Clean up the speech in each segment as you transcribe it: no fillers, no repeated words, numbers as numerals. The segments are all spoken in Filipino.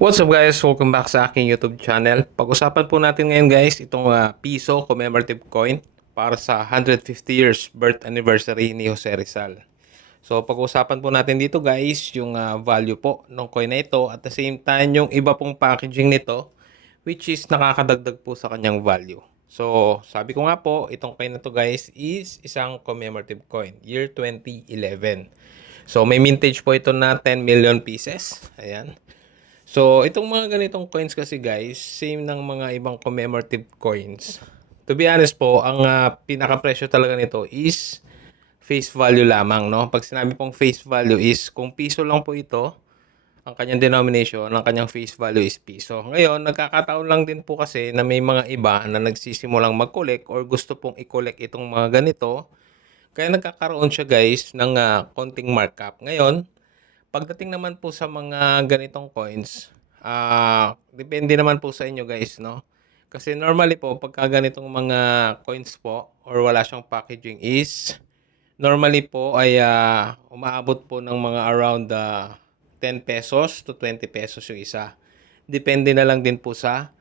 What's up guys? Welcome back sa aking YouTube channel. Pag-usapan po natin ngayon guys itong piso commemorative coin para sa 150 years birth anniversary ni Jose Rizal. So pag-usapan po natin dito guys yung value po ng coin na ito at the same time yung iba pong packaging nito which is nakakadagdag po sa kanyang value. So sabi ko nga po itong coin na to guys is isang commemorative coin year 2011. So may mintage po ito na 10 million pieces. Ayan. So, itong mga ganitong coins kasi guys, same ng mga ibang commemorative coins. To be honest po, ang pinaka-presyo talaga nito is face value lamang, no? Pag sinabi pong face value is kung piso lang po ito, ang kanyang denomination, ang kanyang face value is piso. Ngayon, nagkakataon lang din po kasi na may mga iba na nagsisimulang mag-collect or gusto pong i-collect itong mga ganito. Kaya nagkakaroon siya guys ng konting markup. Ngayon, pagdating naman po sa mga ganitong coins, depende naman po sa inyo guys, no? Kasi normally po, pagka ganitong mga coins po, or wala siyang packaging is, normally po ay umaabot po ng mga around 10 pesos to 20 pesos yung isa. Depende na lang din po sa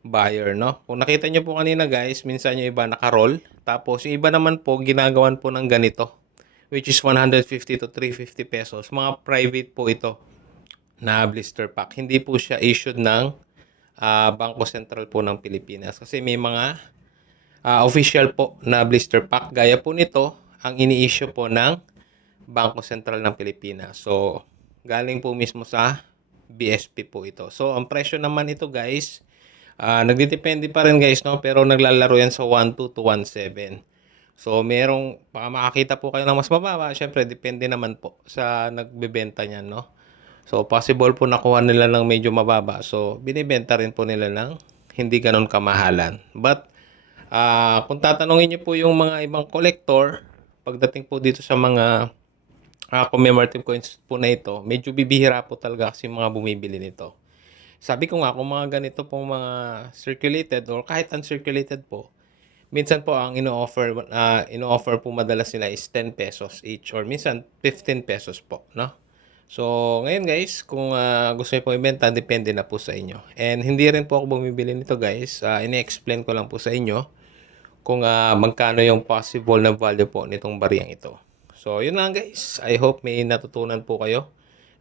buyer, no? Kung nakita nyo po kanina guys, minsan yung iba naka-roll, tapos yung iba naman po, ginagawan po ng ganito which is 150 to 350 pesos. Mga private po ito na blister pack. Hindi po siya issued ng Bangko Sentral po ng Pilipinas. Kasi may mga official po na blister pack. Gaya po nito, ang ini-issue po ng Bangko Sentral ng Pilipinas. So, galing po mismo sa BSP po ito. So, ang presyo naman ito guys, nagdidepende pa rin guys, no? Pero naglalaro yan sa 1.2 to 1.7. So, baka makakita po kayo ng mas mababa. Siyempre, depende naman po sa nagbebenta niyan, no? So, possible po nakuha nila ng medyo mababa. So, binibenta rin po nila ng hindi ganun kamahalan. But, kung tatanungin niyo po yung mga ibang collector, pagdating po dito sa mga commemorative coins po na ito, medyo bibihira po talaga kasi mga bumibili nito. Sabi ko nga, kung mga ganito pong mga circulated or kahit uncirculated po, minsan po ang ino-offer po madalas nila is 10 pesos each or minsan 15 pesos po, no? So, ngayon guys, kung gusto niyo po ibenta, depende na po sa inyo. And hindi rin po ako bumibili nito guys. Ini-explain ko lang po sa inyo kung magkano yung possible na value po nitong bariyang ito. So, yun lang guys. I hope may natutunan po kayo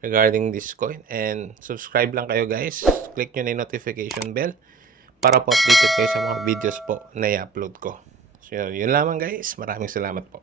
regarding this coin. And subscribe lang kayo guys. Click nyo na yung notification bell para po updated kayo sa mga videos po na i-upload ko. So, yun lamang guys. Maraming salamat po.